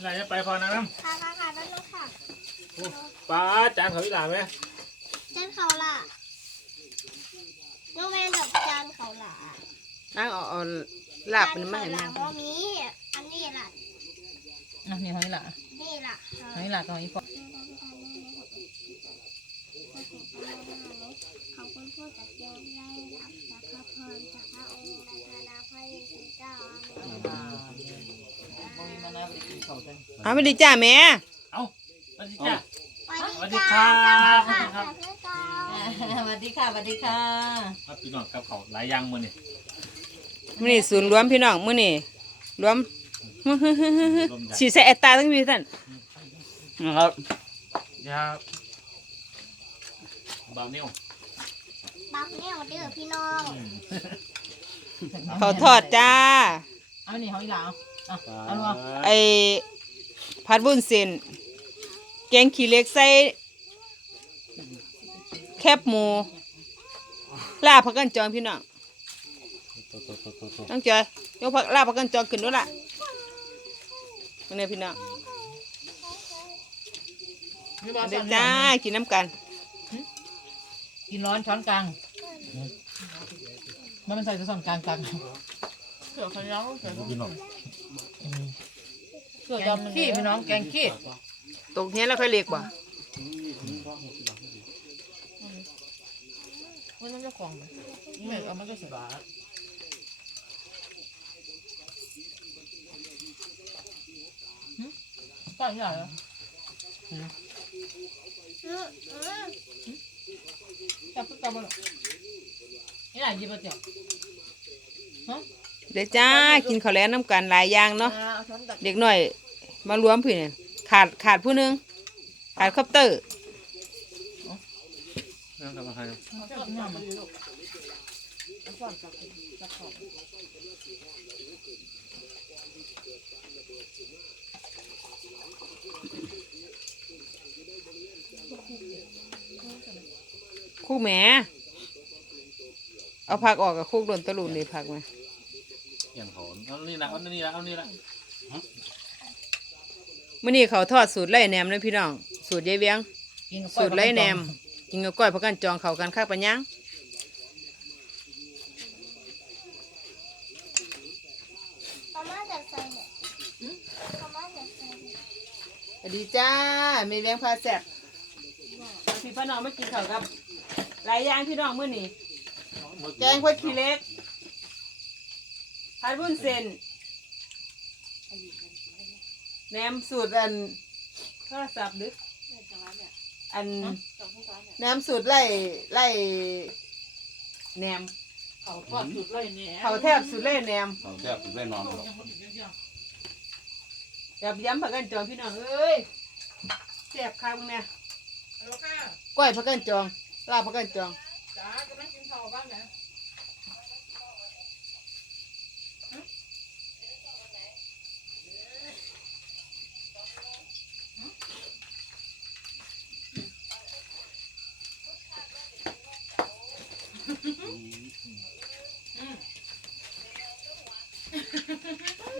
ไหนจะไปพอนะน้ค่ะค่ะค่ะนั่นลูกค่ะำปลาจานเขาอีหลาไหมจานเขาล่ะน้องแม่กับจานเขาล่ะนั่งเอาเอาลาบมันมาให้จแม่นเขาล่ะบ่มีอันนี้ล่ะอะนี่หอยหละนี่ล่ะหอยหละกับหอยปอ ขอบคุณผู้จัดเยี่ยมได้รับสักพรจากพระองค์ในฐานะพระเยซูเจ้าอาเมนบ่มีมานาไปกินข้าวกันเอาไปดีจ้าแม่เอ้าสวัสดีจ้าสวัสดีสวัสดีค่ะครับสวัสดีค่ะสวัสดีค่ะสวัสดีค่ะครับพี่น้องกับเขาวหลายอย่างมือนี่มื้อนี้ศูนย์รวมพี่น้องมื้อนี้รวมรวมใหญ่สีใส่แอตตาทั้งมีท่านนะครับยาบาวเนี่ยวบักเนี่ยเด้อพี่น้องเขาวทอดจ้า เอานี่หอยหละเอาเอาเอาลงไอผัดบุ้นเส้นแกงขี้เหล็กใส่แคบหมูลาบผักกันจองพี่น้องน้องจอยยกผักลาบผักกันจองขึ้นด้วยล่ะมาเนี่ยพี่น้องนี่บ่เด็สั่กงจ้ากินน้ำกัน กินร้อนช้อนกลางมันมันใส่ช้อนกลางกลางเสือขยาวเสือพี่น้องเสือดำขี้พี่น้องแกงขี้ตกเนี้ยแล้วค่อยเล็กบ่มันน้ำเจ้าของไหมไม่เอามันก็เสือป้าใหญ่เหรออื้ออื้อ จับปุ๊บจับบ่หรอนี่ไหนยิบมาเจ้าฮะเด็กจ้ากินข้าวแล้วน้ำกันหลายอย่างเนาะเอาช้อนตักเด็กหน่อย มารวมพี่เนี่ยขาดขาดผู้หนึงขาดคอปเตอร์นั่งกับใครเอาช้อนน้ำมาเอาช้อนตักตักของ คู่แหมเอาผักออกกับคู่โดนตะลุนเลยผักมาอย่างเขาเอานี่ละเอานี่ละเอานี่ละมื่อนี้เขาทอดสูตรไล่แหนมเลยพี่น้อง สูตรยายเวียงกินกับสูตรไล่แหนมกินกับก้อยพักกันจองเขากันข้าวปัญญังประมาณจะใส่เนี่ยประมาณจะใส่เนี่ยสวัสดีจ้า มีเลี้ยงพาแซ่บพี่ป้าน้องมากินข้าวกับ หลายอย่างพี่น้องมื่อนี้แกงผัดขี้เหล็กผัดวุ้นเส้นแหนมสูตรอันโทรศัพท์ดึกอันแหนมสูตรไล่ไล่แหนมเขาทอดสุดเลยเนี่ยเขาแทบสูตรไล่แหนมเขาแทบจะได้นอนหรอกกับย้ำผักกันจองพี่น้องเอ้ยแซ่บข้าวมึงเนี่ยฮัลโหลค่ะก้อยผักกันจอง ลาบผักกันจองจ๋ากำลังกินข้าวบ้างนะ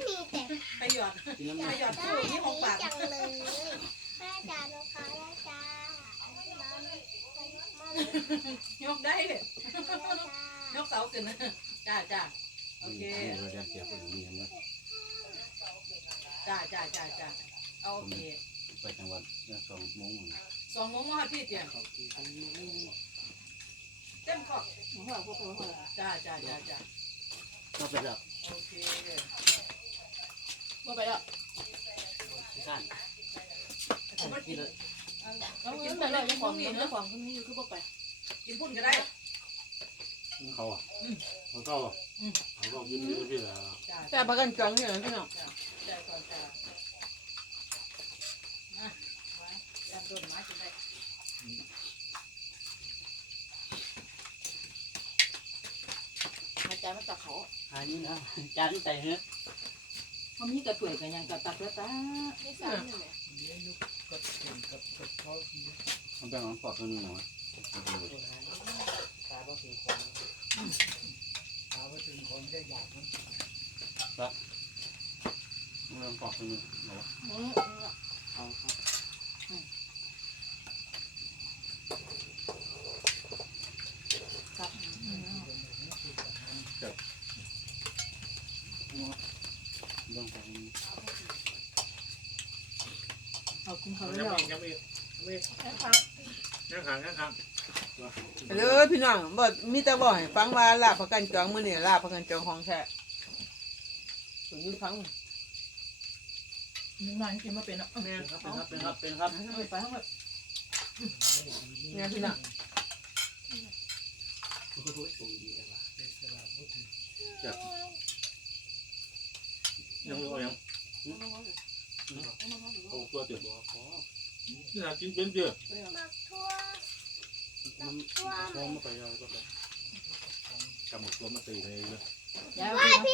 มีแต่ไปหยอดกินน้ำไปมันหยอดได้ตู้อันที่นี้ของปากจังเลยแม่จ๋าลูกค้าแม่จ๋าอันนี้มาไม่มาไม่ ยกได้เลยยกเสาขึ้นนะจ้าจ้าโอเคเราจะเสียคนนี้นะจ้าจ้าจ้าจ้าเอาโอเคไปจังหวัดเนี่ยสองโมงสองโมงมาพี่เตียนเต็มขอบจ้าจ้าจ้าจ้าก็ไปแล้วโอเคว่าไปแล้วสั้นเอากินเลย เอากินไปเลยยังของนี่นะของคนนี้อยู่คือบ่ไปกินพุ่นก็ได้ เขาอะเขาก็เขาบอกยิ้มยิ้มพี่แล้วแซ่บผักกันจองพี่น้องพี่น้องจ้าจ้าก่อนจ้ามาไว้ยำโดนไม้กินได้มาจ้ามาตักเขาหานี่นะจานใจเนื้อเขามีกระเปื่อยกันยังกระตักแล้วตาไม่สามเลย มันเป็นของปอดตัวนึงหน่อยเมันปอกตรงนี้เหรออืมเอาครับครับอืม ต้องไป เอากินเขาเอาแล้วยังเดี๋ยวอีกยังอีกนะครับยังขางยังขางเลยพี่น้องบ่มีแต่บอกให้ฟังว่าลาบประกันจองมื้อนี้ลาบประกันจองของแท้ผมอยู่ฟังมึงนั่งกินมาเป็นอะเป็นครับเป็นครับเป็นครับเป็นครับเอาไปทั้งหมดเนี่ยพี่น้องยังรู้ยัง เอาตัวเดี๋ยวบอกขอนี่นะกินเป็นเดือมักทั่วมันพร้อมมาไปเอาก็ไปกำหมดตัวมาตีในเลยยายเอาไป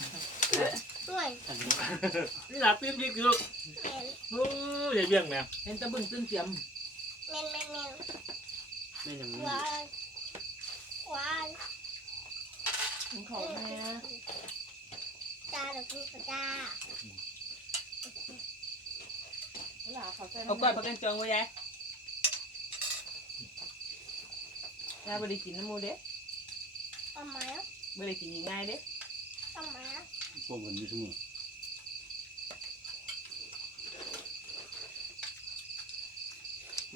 นะด้วยนี่หลับเป็นยิ่คือเหม็นโอ้ยใหญ่เบี้ยงแม่เห็นตะบึงตึ้งเสียมเหม็นเหม็นเหม็นแม่ยังวานหวานกินเขาแม่จ้าเดี๋ยวกินกับจ้า หลาเขาใส่เอาก้อยประกันจองไว้ยายยายบ่ได้กินน้ำหมูเด้ทำไมอะบ่ได้กินง่ายๆเด้ทำไมอะพวกมันมีเสมอ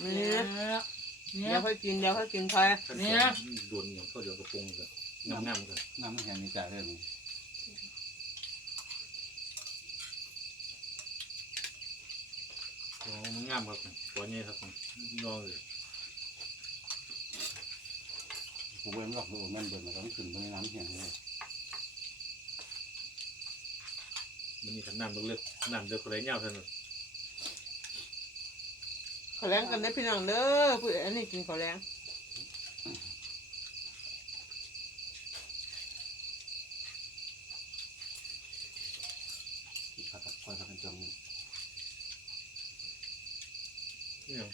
นี่เนี่ยเดี๋เนี่ยยวค่อยกินเดี๋ยวค่อยกินค่อยโดนอย่างเขาเดี๋ยวกระปงกันงามงามกันน้ำมันแห้งในจ่ายได้ไหม อ๋อมันงามครับตัวนี้ครับยอเลยผมเว้นหลอกดูแม่นเบิดมันต้องขึ้นไปในน้ำแห้งเลยมันมีขันน้ำเลือกน้ำเดือดอะไรเงาเท่านั้นขอแรงกันได้อพี่น้องเด้อผู้อันนี้กินขอแรง ที่พักกับคอยพักกันจองนี่ นี่ยัง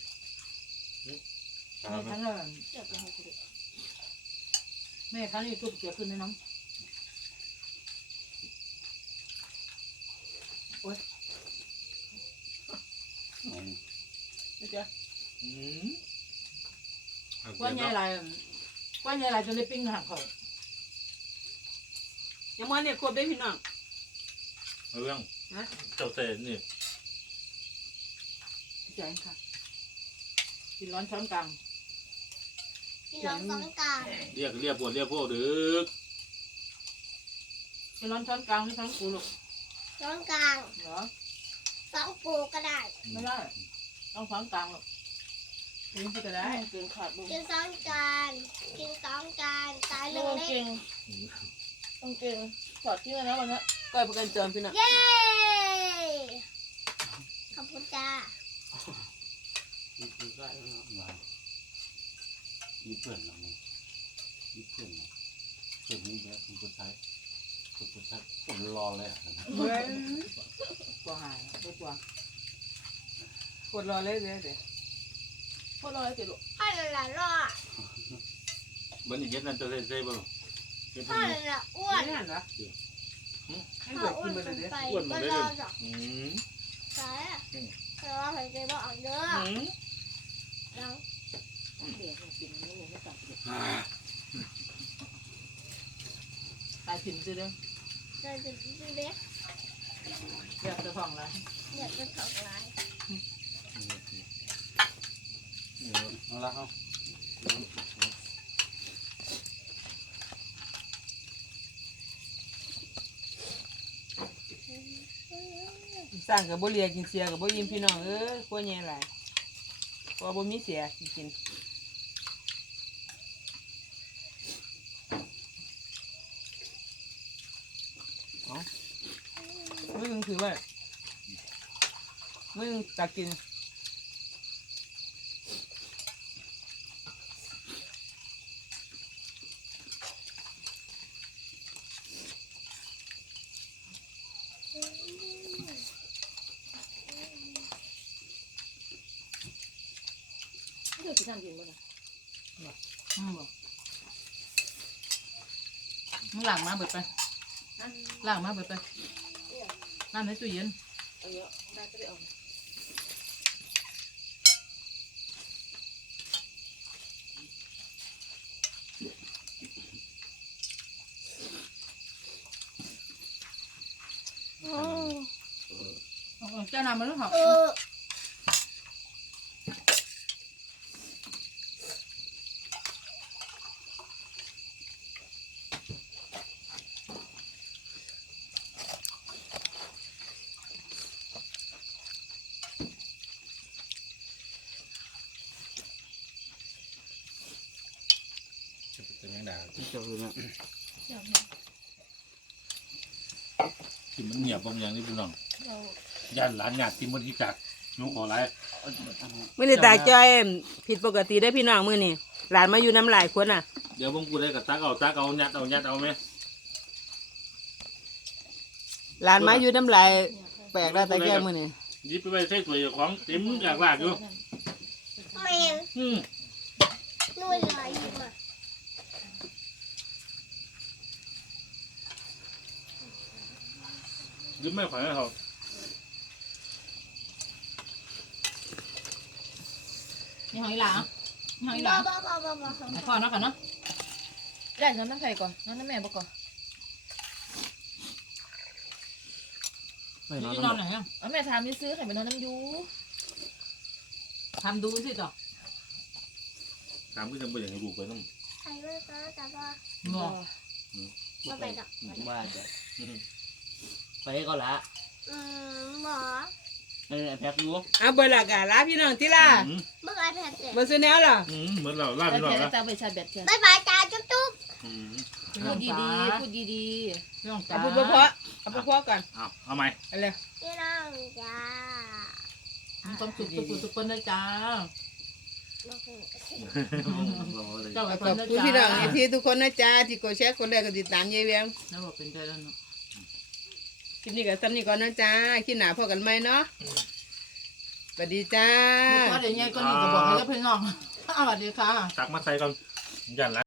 แม่ทั้ง นั้นแม่ครั้งนี้ทุบเสียขึ้นในน้ำอืมนะจ๊ะอืมก้อนใหญ่ไรก้อนใหญ่ไรจนได้ปิ้งหักเขายังมาเนี่ยควบได้อพี่น้องเรื่องเจ้าเต้นี่ใจค่ะกินร้อนช้อนกลาง กินน้องสองกาเรียกเรียกพวกเรียกพวกดึกกินร้อนช้อนกลางไม่ช้อนกูหรอกน้องกลางเหรอสองปูก็ได้ไม่ได้ต้องช้อนกลางหรอกกินที่ก็ได้เกินขาดบุ้งกินสองจานกินสองจานตายหนึ่งเล็กต้องเก่งสอดที่มาแล้ววันนี้ก้อยประกันจองพี่น้องเย้ขอบคุณจ้านี่คือได้แล้วนะ มีเพื่อนหรอมึงมีเพื่อนหรอเพื่อนนี้แบบคุณผู้ชายคุณผู้ชายผมรอเลยอะเฮ้ยตัวหายตัวตัวกดรอเลยเด้อเด้อพวกเราอะไรติลูกพ่อหละรอดบันนี้เฮ็ดนั่นจ้าเต้ใช่บ่เฮ็ดพ่อหละอ้วนไม่หันเหรอให้พ่อเบิดอ้กิวนนไปไปเลยเด้อก็รอดอกอืมใช่แต่ว่าหายใจบ่ออกเด้ออืมน้องเดี๋ยวกิน ตัดตายถิ่นซื้อเด้อเจอจุดที่เล็กอยากจะฟังแล้วเดี๋ยวจะถอดลายเอาละครับสร้างกับบ่เลียกินเสียกับบ่ยิ้มพี่น้องเอ้ยควรแย่หลายเพราะว่าบ่มีเสียกินเอา มึงถือไว้มึงตักกินเดี๋ยวกินน้ำกินบ่ได้อืมบ่มึงหลังมาเบิดไปหลังมาเบิดไป น้ำในตู้เย็นเอาเยอะได้ก็ได้เอาโอ้เอาเจ้าน้ำมาแล้วเหรอ เออเป็นยังดาเจ้าเลยนะที่มันเงียบบางอย่างนี่พี่น้องย่านหลานหยาดที่มันที่จักหนูขอไลฟ์มื้อนี้ตาจ้อยผิดปกติได้อพี่น้องมื้อนี้หลานมาอยู่น้ำลายคนน่ะ เดี๋ยวผมกูได้กับตักเอาตักเอายัดเอายัดเอาไหมหลานมาอยู่น้ำลายแปลกแล้วตาจ้อยมื้อนี้หยิบไปไว้ใส่ถ้วยของเต็มกากลากอยู่แมงอืมนุ่นลอยอยู่มาห ยิบไม่ขอยให้เขานี่หอยหลานี่หอยหบ้าลาบ้าบ้าบ้าบ้าให้พ่อเนาะก่อนเนาะได้น้ำน้ำไข่ก่อนน้ำน้ำแม่บ่ก่อนไม่นอนนี่นอนไหนอะเอาแม่ทำนี่ซื้อไข่ไปนอนน้ำยูทำดูสิต่อถามก็จะไปอย่างดูไปน้ใครไม่ก็แต่ว่าบ่ไม่ไปหรอกว่าจะำ ไปก็ละอืมหมอเออแพ็คอยู่เอาเบอร์ละกะลาพี่น้องติล่ะอืมเมื่อไรแผลเจ็บบ่ซื้อแนวล่ะอืมเหมือนเราล่าแต่พี่น้องแค่นะจะไปชาร์จแบตเทียนบายบายจ้าจุ๊บจุ๊บอืมพูดดีๆพูดดีๆพี่น้องเอาจ๋าพูดเพราะๆเอาเพราะๆก่อนเอาเอาไหมเอาเลยพี่น้องจ้ามีความสุขสุขสุขคนนะจ้าโอเครอเลย เจ้าขไอ้อบคนนะคุณจ้าพี่น้องที่ทุกคนนะจ๊ะที่กดแชร์กดไลค์กดติดตามยายเวียงแล้วบอกเป็นใจแล้วเนาะ คลิปนี้ก็ซ้ำนี้ก่อนนะจ๊ะคลิปหน้าพบกันใหม่เนาะสวัสดีจ้าเพราะเดี๋ยวไงก็นี่ก็บอกให้เพื่อนน้องสวัสดีค่ะ ตักมาใส่ก่อนยันหลาน